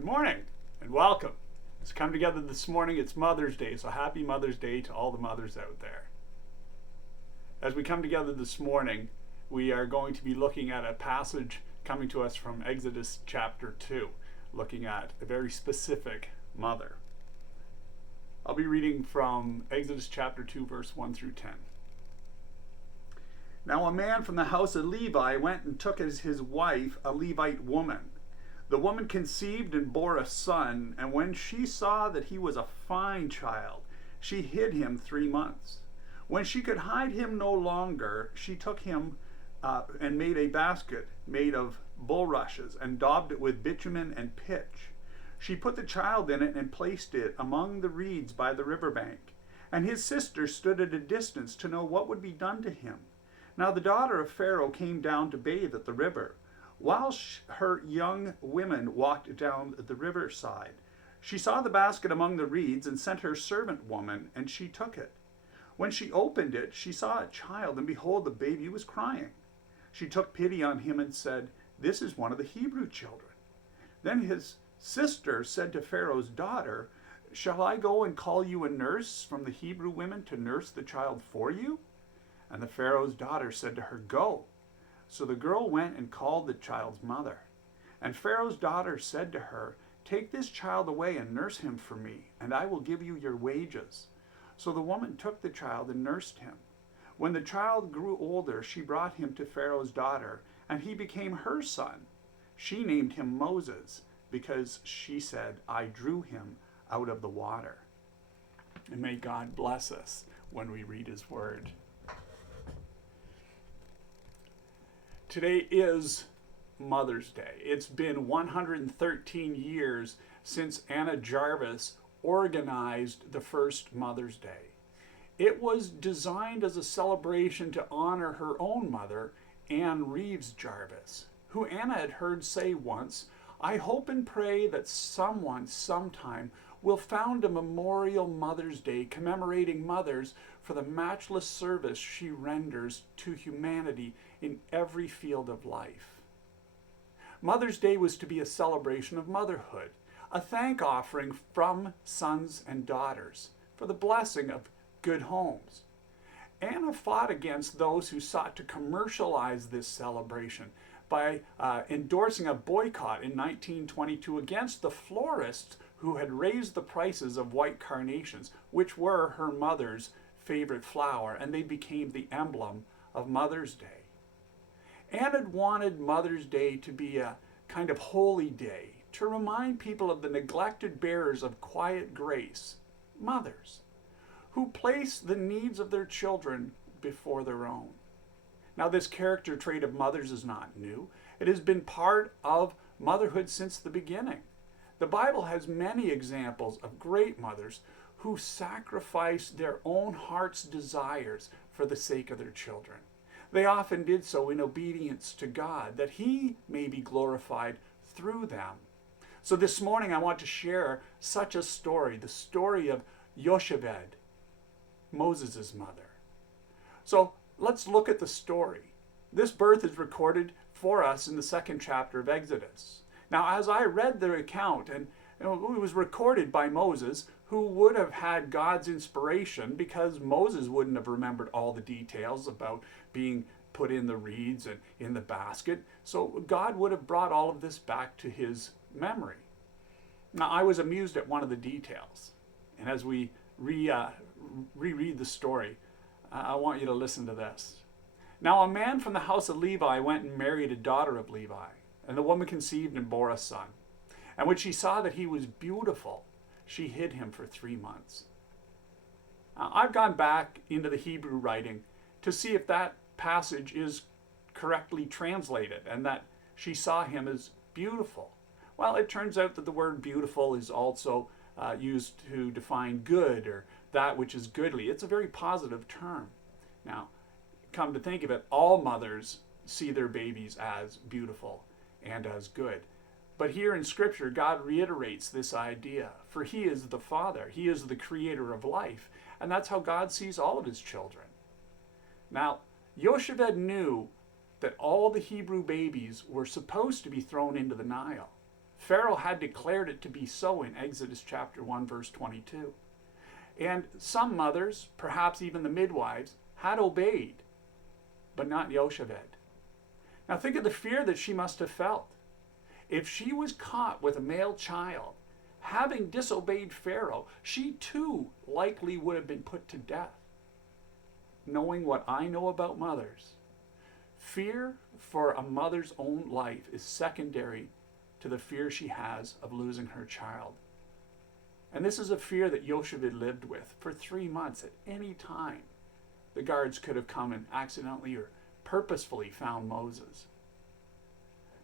Good morning and welcome. Let's come together this morning. It's Mother's Day, so happy Mother's Day to all the mothers out there. As we come together this morning, we are going to be looking at a passage coming to us from Exodus chapter 2, looking at a very specific mother. I'll be reading from Exodus chapter 2, verse 1 through 10. Now a man from the house of Levi went and took as his wife a Levite woman. The woman conceived and bore a son, and when she saw that he was a fine child, she hid him 3 months. When she could hide him no longer, she took him and made a basket made of bulrushes and daubed it with bitumen and pitch. She put the child in it and placed it among the reeds by the river bank. And his sister stood at a distance to know what would be done to him. Now the daughter of Pharaoh came down to bathe at the river. While her young women walked down the riverside, she saw the basket among the reeds and sent her servant woman, and she took it. When she opened it, she saw a child, and behold, the baby was crying. She took pity on him and said, "This is one of the Hebrew children." Then his sister said to Pharaoh's daughter, "Shall I go and call you a nurse from the Hebrew women to nurse the child for you?" And the Pharaoh's daughter said to her, "Go." So the girl went and called the child's mother. And Pharaoh's daughter said to her, "Take this child away and nurse him for me, and I will give you your wages." So the woman took the child and nursed him. When the child grew older, she brought him to Pharaoh's daughter, and he became her son. She named him Moses, because she said, "I drew him out of the water." And may God bless us when we read his word. Today is Mother's Day. It's been 113 years since Anna Jarvis organized the first Mother's Day. It was designed as a celebration to honor her own mother, Anne Reeves Jarvis, who Anna had heard say once, "I hope and pray that someone sometime will found a memorial Mother's Day commemorating mothers for the matchless service she renders to humanity in every field of life." Mother's Day was to be a celebration of motherhood, a thank offering from sons and daughters for the blessing of good homes. Anna fought against those who sought to commercialize this celebration by endorsing a boycott in 1922 against the florists who had raised the prices of white carnations, which were her mother's favorite flower, and they became the emblem of Mother's Day. Anne had wanted Mother's Day to be a kind of holy day, to remind people of the neglected bearers of quiet grace, mothers, who place the needs of their children before their own. Now, this character trait of mothers is not new. It has been part of motherhood since the beginning. The Bible has many examples of great mothers who sacrificed their own heart's desires for the sake of their children. They often did so in obedience to God, that he may be glorified through them. So this morning I want to share such a story, the story of Jocheved, Moses' mother. So let's look at the story. This birth is recorded for us in the 2nd chapter of Exodus. Now, as I read the account, and it was recorded by Moses, who would have had God's inspiration because Moses wouldn't have remembered all the details about being put in the reeds and in the basket. So God would have brought all of this back to his memory. Now, I was amused at one of the details. And as we reread the story, I want you to listen to this. Now, a man from the house of Levi went and married a daughter of Levi, and the woman conceived and bore a son. And when she saw that he was beautiful, she hid him for 3 months. Now, I've gone back into the Hebrew writing to see if that passage is correctly translated and that she saw him as beautiful. Well, it turns out that the word beautiful is also used to define good or that which is goodly. It's a very positive term. Now, come to think of it, all mothers see their babies as beautiful and as good. But here in Scripture, God reiterates this idea, for he is the Father. He is the creator of life, and that's how God sees all of his children. Now, Jocheved knew that all the Hebrew babies were supposed to be thrown into the Nile. Pharaoh had declared it to be so in Exodus chapter 1, verse 22. And some mothers, perhaps even the midwives, had obeyed, but not Jocheved. Now think of the fear that she must have felt. If she was caught with a male child, having disobeyed Pharaoh, she too likely would have been put to death. Knowing what I know about mothers, fear for a mother's own life is secondary to the fear she has of losing her child. And this is a fear that Jocheved lived with for 3 months. At any time, the guards could have come and accidentally or purposefully found Moses.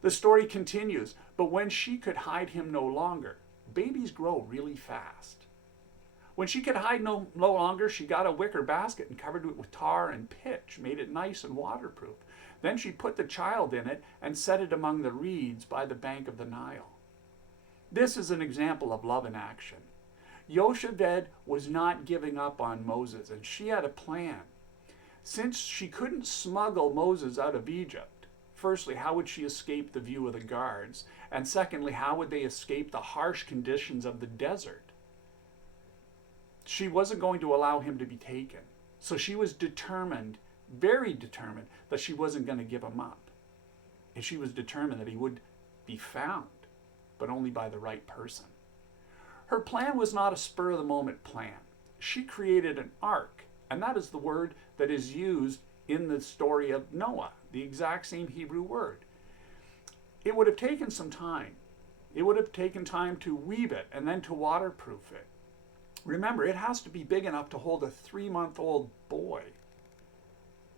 The story continues, but when she could hide him no longer, babies grow really fast. When she could hide no longer, she got a wicker basket and covered it with tar and pitch, made it nice and waterproof. Then she put the child in it and set it among the reeds by the bank of the Nile. This is an example of love in action. Jocheved was not giving up on Moses, and she had a plan. Since she couldn't smuggle Moses out of Egypt, firstly, how would she escape the view of the guards? And secondly, how would they escape the harsh conditions of the desert? She wasn't going to allow him to be taken. So she was determined, very determined, that she wasn't going to give him up. And she was determined that he would be found, but only by the right person. Her plan was not a spur-of-the-moment plan. She created an ark, and that is the word that is used in the story of Noah, the exact same Hebrew word. It would have taken some time. It would have taken time to weave it and then to waterproof it. Remember, it has to be big enough to hold a 3-month-old boy.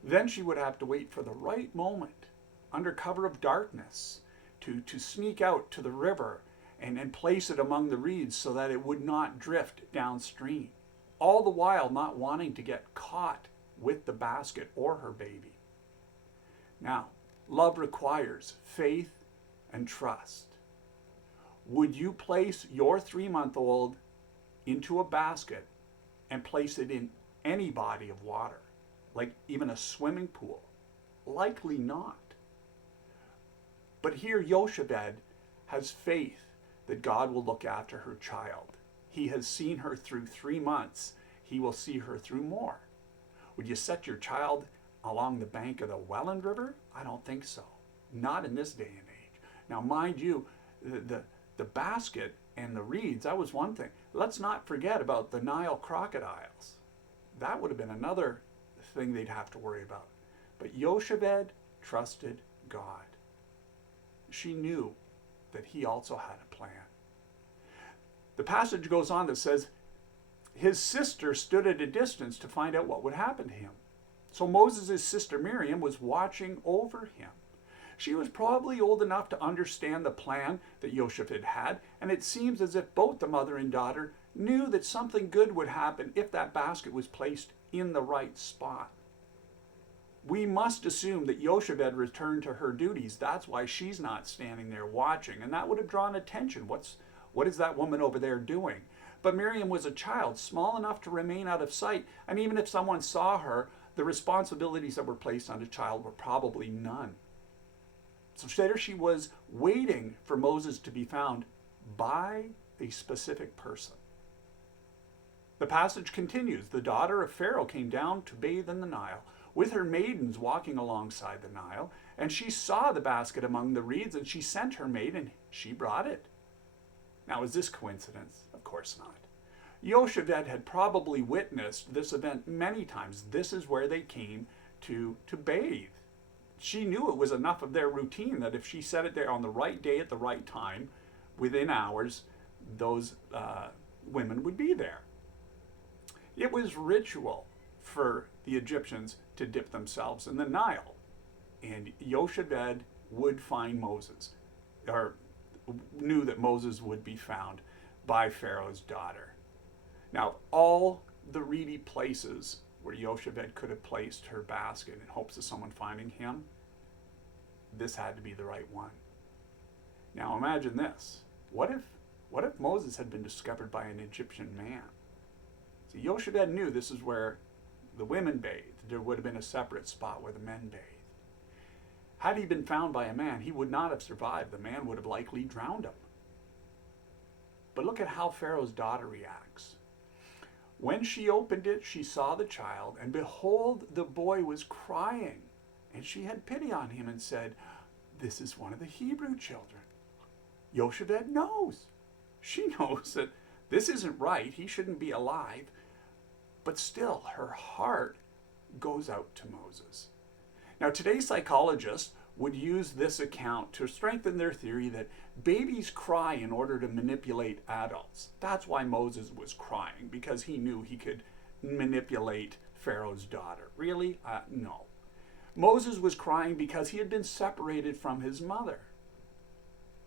Then she would have to wait for the right moment, under cover of darkness, to sneak out to the river and place it among the reeds so that it would not drift downstream. All the while not wanting to get caught with the basket or her baby. Now, love requires faith and trust. Would you place your 3-month-old into a basket and place it in any body of water, like even a swimming pool? Likely not. But here Jocheved has faith that God will look after her child. He has seen her through 3 months. He will see her through more. Would you set your child along the bank of the Welland River? I don't think so. Not in this day and age. Now, mind you, the basket and the reeds, that was one thing. Let's not forget about the Nile crocodiles. That would have been another thing they'd have to worry about. But Jocheved trusted God. She knew that he also had a plan. The passage goes on that says, his sister stood at a distance to find out what would happen to him. So Moses' sister Miriam was watching over him. She was probably old enough to understand the plan that Jocheved had, and it seems as if both the mother and daughter knew that something good would happen if that basket was placed in the right spot. We must assume that Jocheved returned to her duties. That's why she's not standing there watching, and that would have drawn attention. What is that woman over there doing? But Miriam was a child, small enough to remain out of sight, and even if someone saw her, the responsibilities that were placed on a child were probably none. So there she was, waiting for Moses to be found by a specific person. The passage continues. The daughter of Pharaoh came down to bathe in the Nile, with her maidens walking alongside the Nile, and she saw the basket among the reeds, and she sent her maid, and she brought it. Now, is this coincidence? Of course not. Jocheved had probably witnessed this event many times. This is where they came to bathe. She knew it was enough of their routine that if she set it there on the right day at the right time, within hours, those women would be there. It was ritual for the Egyptians to dip themselves in the Nile. And Jocheved would find Moses, or knew that Moses would be found by Pharaoh's daughter. Now, all the reedy places where Jocheved could have placed her basket in hopes of someone finding him, this had to be the right one. Now imagine this. What if Moses had been discovered by an Egyptian man? See, Jocheved knew this is where the women bathed. There would have been a separate spot where the men bathed. Had he been found by a man, he would not have survived. The man would have likely drowned him. But look at how Pharaoh's daughter reacts. When she opened it, she saw the child, and behold, the boy was crying. And she had pity on him and said, "This is one of the Hebrew children." Jocheved knows. She knows that this isn't right. He shouldn't be alive. But still, her heart goes out to Moses. Now, today's psychologists would use this account to strengthen their theory that babies cry in order to manipulate adults. That's why Moses was crying, because he knew he could manipulate Pharaoh's daughter. Really? No. Moses was crying because he had been separated from his mother.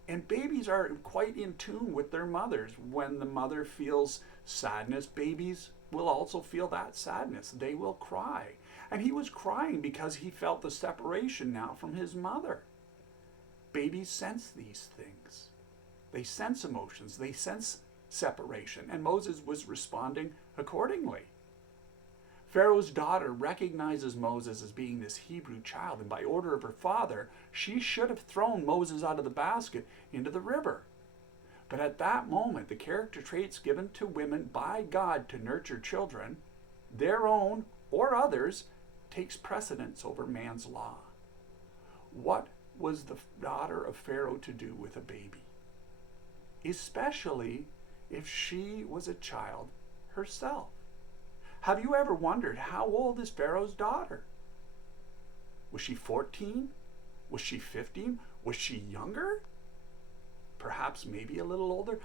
And babies are quite in tune with their mothers. When the mother feels sadness, babies will also feel that sadness. They will cry. And he was crying because he felt the separation now from his mother. Babies sense these things. They sense emotions. They sense separation. And Moses was responding accordingly. Pharaoh's daughter recognizes Moses as being this Hebrew child, and by order of her father, she should have thrown Moses out of the basket into the river. But at that moment, the character traits given to women by God to nurture children, their own or others, takes precedence over man's law. What was the daughter of Pharaoh to do with a baby? Especially if she was a child herself. Have you ever wondered, how old is Pharaoh's daughter? Was she 14? Was she 15? Was she younger? Perhaps maybe a little older?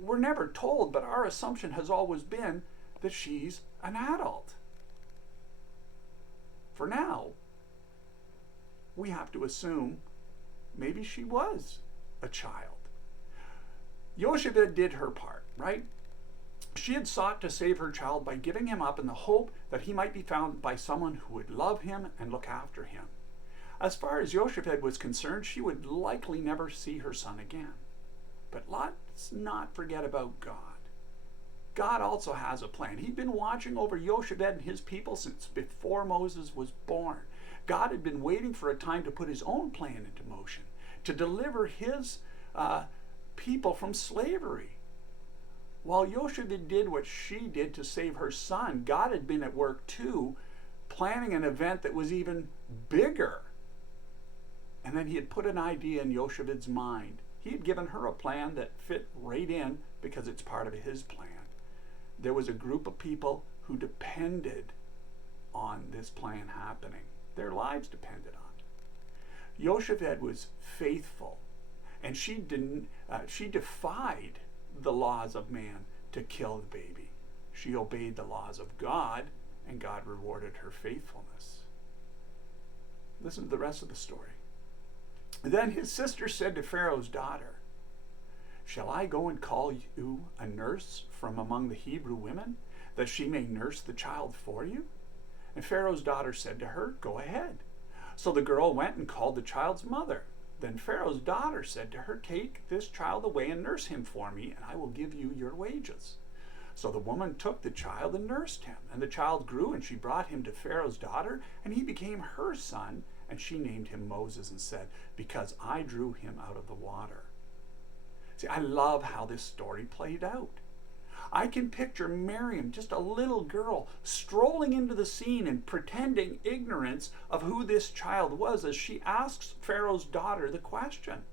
We're never told, but our assumption has always been that she's an adult. For now, we have to assume maybe she was a child. Jocheved did her part, right? She had sought to save her child by giving him up in the hope that he might be found by someone who would love him and look after him. As far as Jocheved was concerned, she would likely never see her son again. But let's not forget about God. God also has a plan. He'd been watching over Jocheved and his people since before Moses was born. God had been waiting for a time to put his own plan into motion, to deliver his people from slavery. While Jocheved did what she did to save her son, God had been at work too, planning an event that was even bigger. And then he had put an idea in Jocheved's mind. He had given her a plan that fit right in because it's part of his plan. There was a group of people who depended on this plan happening. Their lives depended on it. Jocheved was faithful, and she defied the laws of man to kill the baby. She obeyed the laws of God, and God rewarded her faithfulness. Listen to the rest of the story. Then his sister said to Pharaoh's daughter, "Shall I go and call you a nurse from among the Hebrew women, that she may nurse the child for you?" And Pharaoh's daughter said to her, "Go ahead." So the girl went and called the child's mother. Then Pharaoh's daughter said to her, "Take this child away and nurse him for me, and I will give you your wages." So the woman took the child and nursed him. And the child grew, and she brought him to Pharaoh's daughter, and he became her son. And she named him Moses and said, "Because I drew him out of the water." See, I love how this story played out. I can picture Miriam, just a little girl, strolling into the scene and pretending ignorance of who this child was as she asks Pharaoh's daughter the question.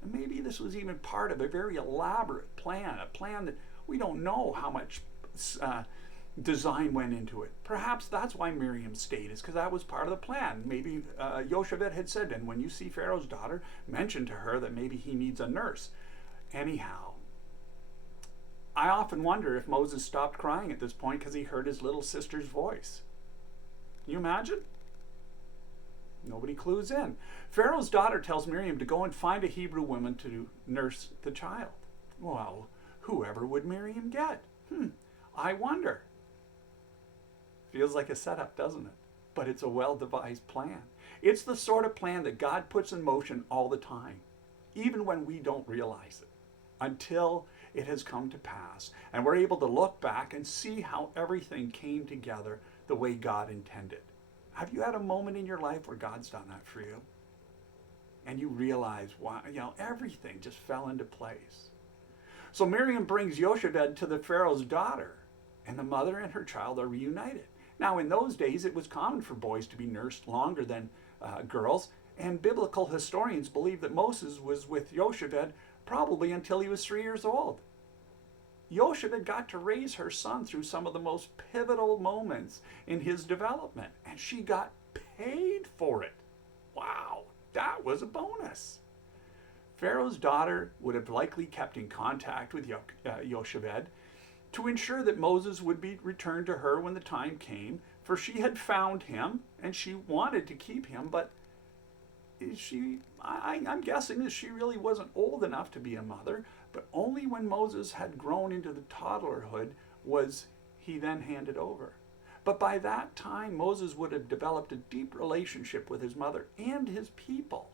And maybe this was even part of a very elaborate plan, a plan that we don't know how much design went into it. Perhaps that's why Miriam stayed, is because that was part of the plan. Maybe Jocheved had said, and when you see Pharaoh's daughter, mention to her that maybe he needs a nurse. Anyhow, I often wonder if Moses stopped crying at this point because he heard his little sister's voice. Can you imagine? Nobody clues in. Pharaoh's daughter tells Miriam to go and find a Hebrew woman to nurse the child. Well, whoever would Miriam get? I wonder. Feels like a setup, doesn't it? But it's a well-devised plan. It's the sort of plan that God puts in motion all the time, even when we don't realize it, until it has come to pass. And we're able to look back and see how everything came together the way God intended. Have you had a moment in your life where God's done that for you? And you realize, wow, everything just fell into place. So Miriam brings Jocheved to the Pharaoh's daughter, and the mother and her child are reunited. Now, in those days, it was common for boys to be nursed longer than girls, and biblical historians believe that Moses was with Jocheved probably until he was 3 years old. Jocheved got to raise her son through some of the most pivotal moments in his development, and she got paid for it. Wow, that was a bonus. Pharaoh's daughter would have likely kept in contact with Jocheved to ensure that Moses would be returned to her when the time came, for she had found him and she wanted to keep him, but I'm guessing that she really wasn't old enough to be a mother, but only when Moses had grown into the toddlerhood was he then handed over. But by that time, Moses would have developed a deep relationship with his mother and his people.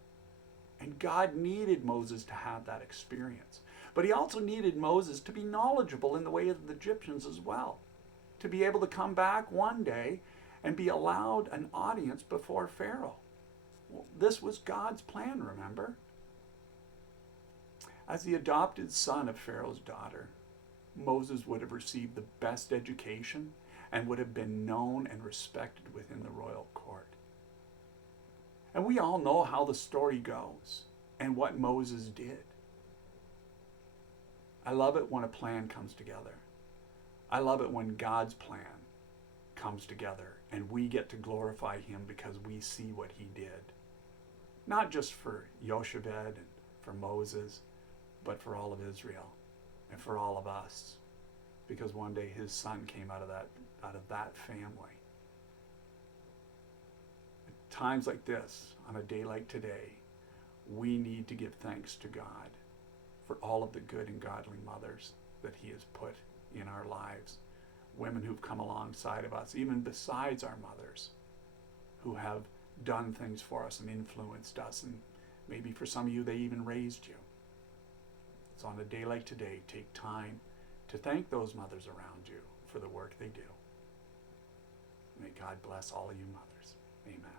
And God needed Moses to have that experience. But he also needed Moses to be knowledgeable in the way of the Egyptians as well, to be able to come back one day and be allowed an audience before Pharaoh. Well, this was God's plan, remember? As the adopted son of Pharaoh's daughter, Moses would have received the best education and would have been known and respected within the royal court. And we all know how the story goes and what Moses did. I love it when a plan comes together. I love it when God's plan comes together and we get to glorify him because we see what he did. Not just for Jocheved and for Moses, but for all of Israel and for all of us. Because one day his son came out of that family. At times like this, on a day like today, we need to give thanks to God for all of the good and godly mothers that he has put in our lives. Women who've come alongside of us, even besides our mothers, who have done things for us and influenced us, and maybe for some of you, they even raised you. So on a day like today, take time to thank those mothers around you for the work they do. May God bless all of you mothers. Amen.